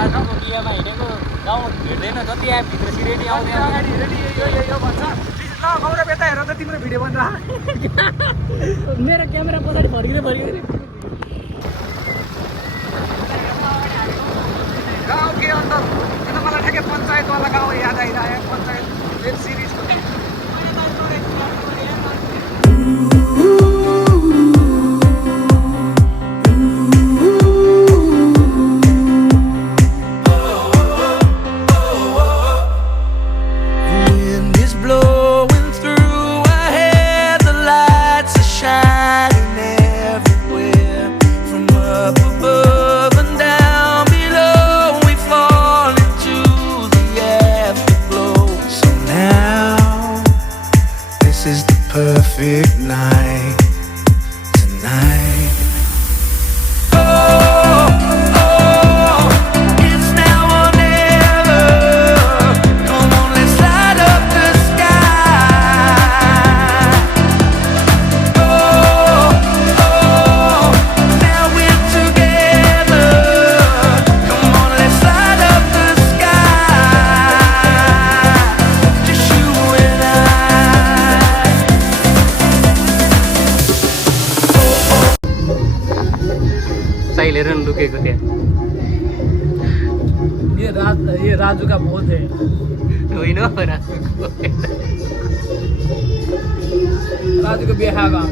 राजको बिहामा हिँडेको गाउँ हिँड्दैन जति आयो भित्र सिरेडी आउँदैन अगाडि रेडी यो भन्छ ल गौरव यता हेर त तिम्रो भिडियो बन्छ मेरो क्यामेरा पछाडि फर्किँदै गाउँ के अन्त किन मलाई ठ्याक्कै पञ्चायतवाला गाउँ याद आइरहेको पञ्चायत वेब सिरिजको Perfect night tonight. It's now or never. Come on, let's light up the sky. Now we're together. Come on, let's light up the sky. Just you and I. साइलेर लुकेको त्यहाँ ये राजू का भोज है होइन राजू को बिहा गाँव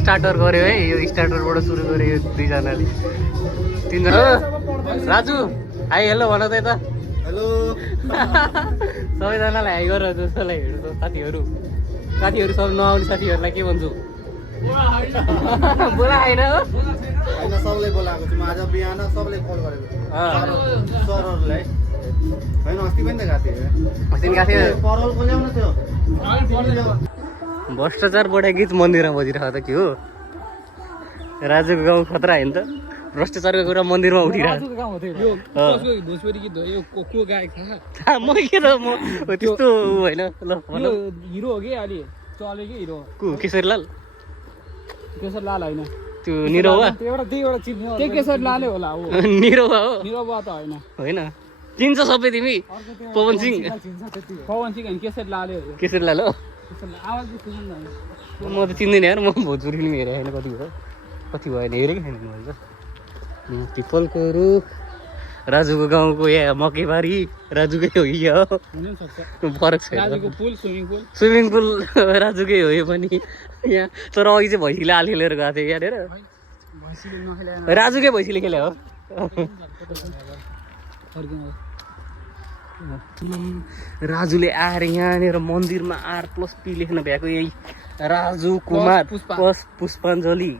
स्टार्टर गऱ्यो है यो स्टार्टरबाट सुरु गऱ्यो यो दुईजनाले तिनजना राजु हाई हेलो भन त यता हेलो सबैजनालाई हाई गर जसलाई हेर्नु साथीहरू सब नआउने साथीहरूलाई के भन्छु बोला होइन हो होइन सबलाई बोलाएको छु म आज बिहान सबलाई कल गरेको सरहरूलाई होइन अस्ति पनि त गएको थियो परवलको ल्याउनु थियो भ्रष्टाचार बढा गीत मन्दिरमा बजिरहेको त के हो राजुको गाउँ खतरा होइन त भ्रष्टाचारको कुरा मन्दिरमा उठिरहेको म के त म त्यस्तो होइन ल हिरो हो कि अलि चले कि हिरो को केशरीलाल केशरलाल होइन त्यो निरौवा त्यही केशरलालै होला हो निरौवा हो निरौवा त होइन चिन्छ सबै तिमी पवन सिंह होइन केशरलालै हो केशरीलाल हो आवाज म त चिन्दैन यार म भोजपुरी फिल्म हेरेँ होइन कति भयो भने हेरेकै छैन मैले त पिपलको रुख राजुको गाउँको यहाँ मकैबारी राजुकै हो यो फरक छैन स्विमिङ पुल राजुकै हो यो पनि यहाँ तर अघि चाहिँ भैँसीले आलिखेलेर गएको थियो यहाँनिर राजुकै भैँसीले खेले हो राजुले आएर यहाँनिर मन्दिरमा R+P लेख्न भ्याएको यही राजु कुमार पुष्पाञ्जली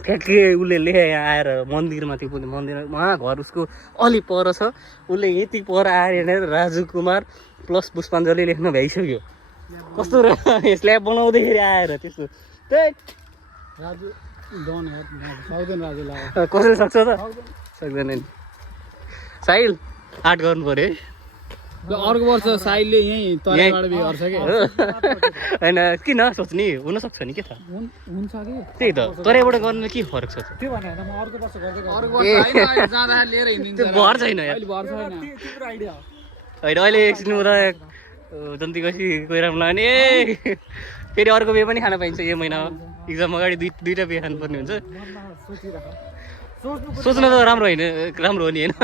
के उसले लेखे यहाँ आएर मन्दिरमा त्यो पनि मन्दिरमा उहाँ घर उसको अलि पर छ उसले यति पर आएर यहाँनिर राजु कुमार प्लस पुष्पाञ्जली लेख्न भ्याइसक्यो कस्तो स्ल्याब बनाउँदैखेरि आएर त्यस्तो कसरी सक्छ त सक्दैन नि साहिल आर्ट गर्नु पऱ्यो है अर्को वर्ष साइलले यहीँ तराईबाट बिहे गर्छ कि होइन किन सोच्ने हुनसक्छ नि के त हुन्छ कि त्यही त तराईबाट गर्नु के फरक छ त्यो भने म अर्को वर्ष गर्दै लिएर हिँडिन्छ त्यो भर छैन अहिले भर छैन होइन अहिले एकछिन म त जन्ती कसी कोइराम लाने फेरि अर्को बिहे पनि खान पाइन्छ यो महिनामा इक्जाम अगाडि दुईवटा बिहे खानुपर्ने हुन्छ सोच्न त राम्रो होइन राम्रो हो नि होइन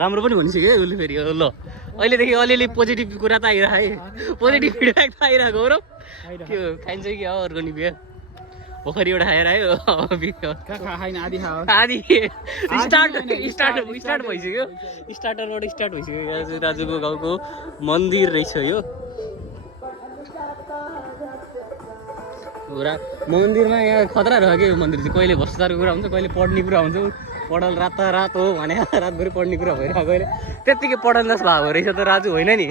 राम्रो पनि भनिसक्यो है उसले फेरि ल अहिलेदेखि अलिअलि पोजिटिभ कुरा त आइरहेको है पोजिटिभ फिडब्याक त आइरहेको हो र के खाइन्छ कि अर्को नि बिहे भर्खर एउटा खाएर आयो आधी स्टार्ट भइसक्यो स्टार्टरबाट स्टार्ट भइसक्यो राजुको गाउँको मन्दिर रहेछ यो मन्दिरमा यहाँ खतरा रह्यो क्या यो मन्दिर चाहिँ कहिले भ्रष्टाचारको कुरा हुन्छ कहिले पढ्ने कुरा हुन्छ पढल रात हो भने रातभरि पढ्ने कुरा भइरहेको अहिले त्यत्तिकै पढल जस्तो भएको रहेछ त राजु होइन नि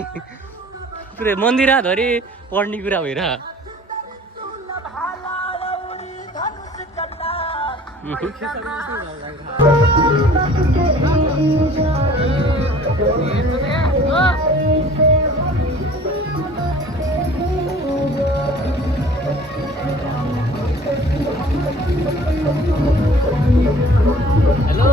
पुरै मन्दिरधरि पढ्ने कुरा भइरहेको हेलो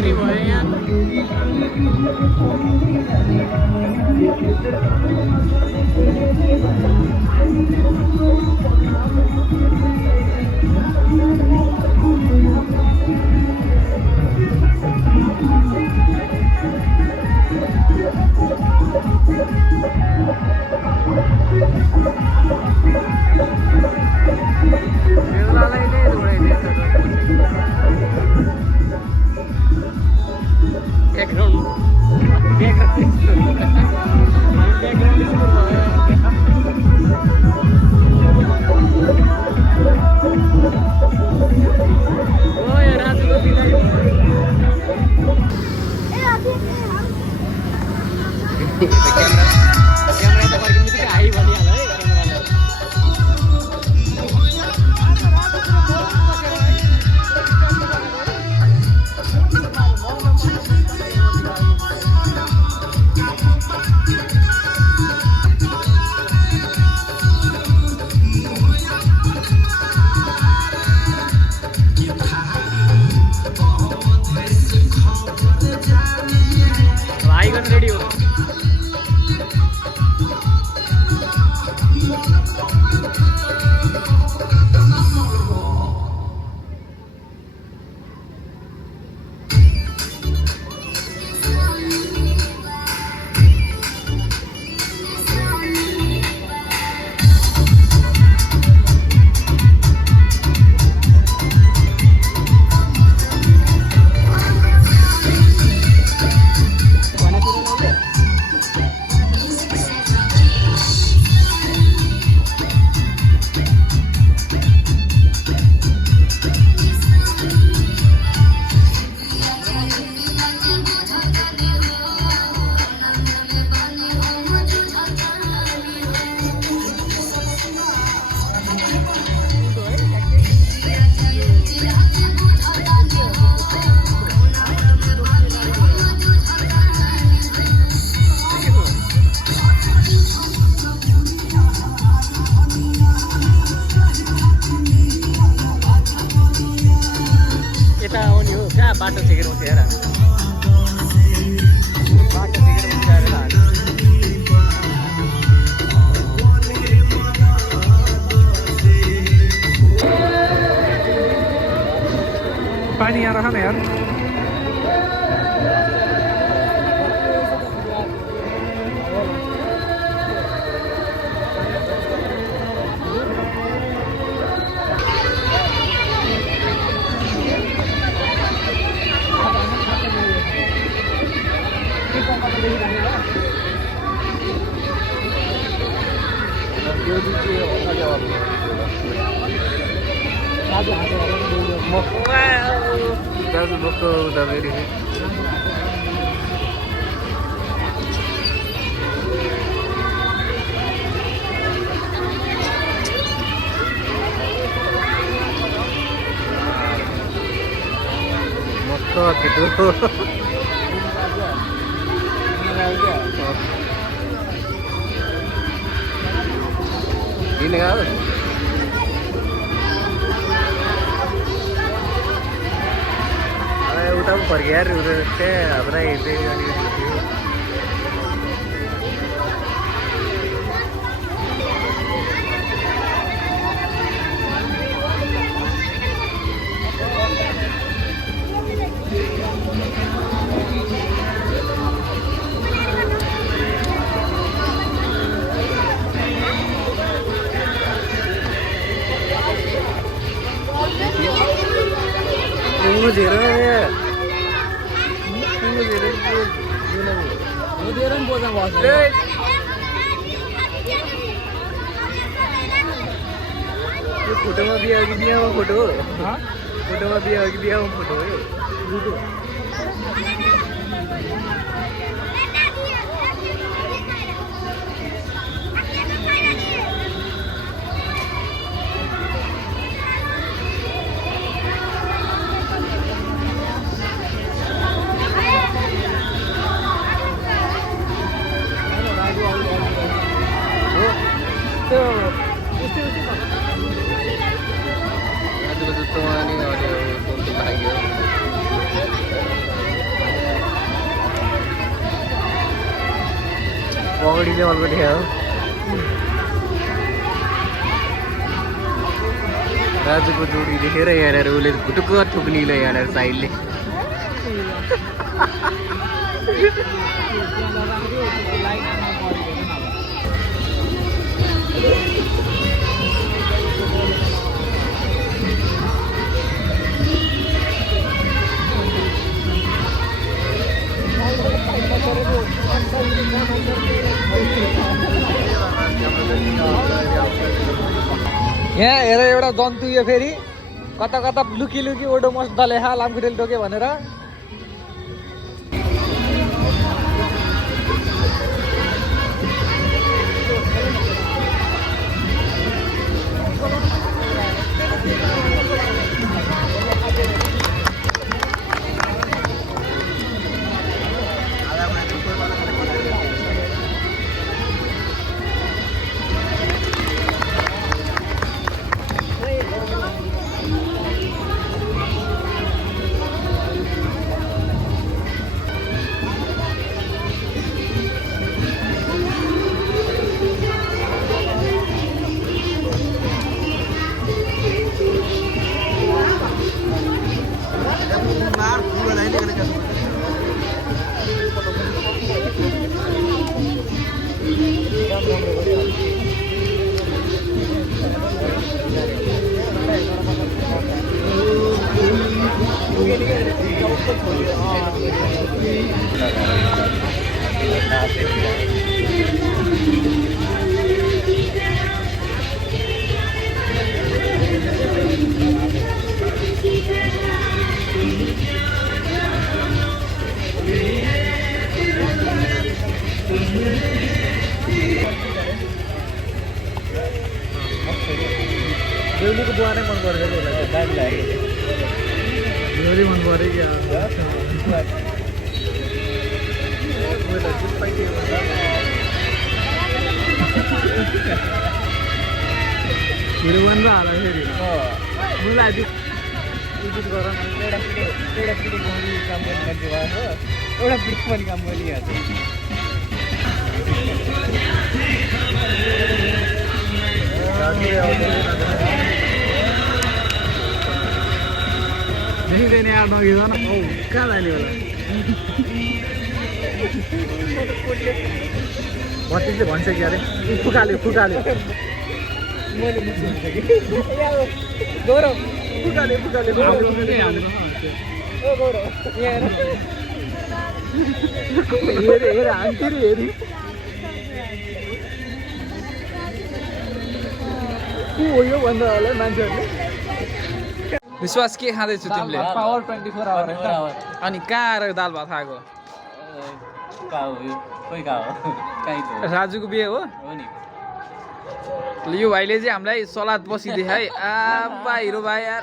बिक्री भयो यहाँ रेडी हो बाटो छेकेर उठ्यो हेर बाटो छेकेर उठ्यो पानी आ रहा ना यार gitu. Ini kan. Ayo udah pergi hari udah apa itu photo में भी आगे दिया वो फोटो फोटो में भी आगे दिया वो फोटो बढी लेभलको देखायो राजुको जोडी देखेर यहाँनिर उसले भुटुक्क ठुक्निलो यहाँनिर साइडले यहाँ हेर एउटा जन्तु यो फेरि कता कता लुकी लुकी ओडोमस दलेखा लामखुट्टेले टोके भनेर देउलीको बुवा नै मन परेको दामी लाग्यो देउली मन पऱ्यो कि हिरो बन्छ होला फेरि मलाई एडिट गर एउटा पिडी काम गर्ने मान्छे भएको एउटा पिडी पनि काम गरिहाल्छ देखिँदैन यार नगिँदैन कहाँ जाने होला भतिजले भन्छ कि अरे फुकाल्यो फुकाल्यो फुकाल्यो हेर हान्थ्यो हेरी हो यो भन्दा होला मान्छेहरूले विश्वास के खाँदैछु तिमीले पावर 24 आवर अनि कहाँ आएर दाल भात खाएको राजुको बिहे हो यो भाइले चाहिँ हामीलाई सलाद बसिदिए है आबा हिरो भाइ यार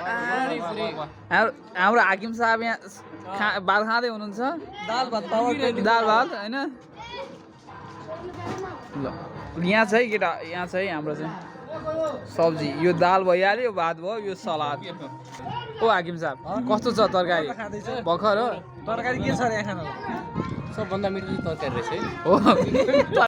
हाम्रो हाकिम साहब यहाँ भात खाँदै हुनुहुन्छ दाल भात होइन ल यहाँ छ है केटा यहाँ छ है हाम्रो चाहिँ सब्जी यो दाल भइहाल्यो यो भात भयो यो सलाद ओ हाकिम साहब कस्तो छ तरकारी भर्खर हो तरकारी के छ यहाँ खानु सबभन्दा मिठो तरकारी रहेछ है हो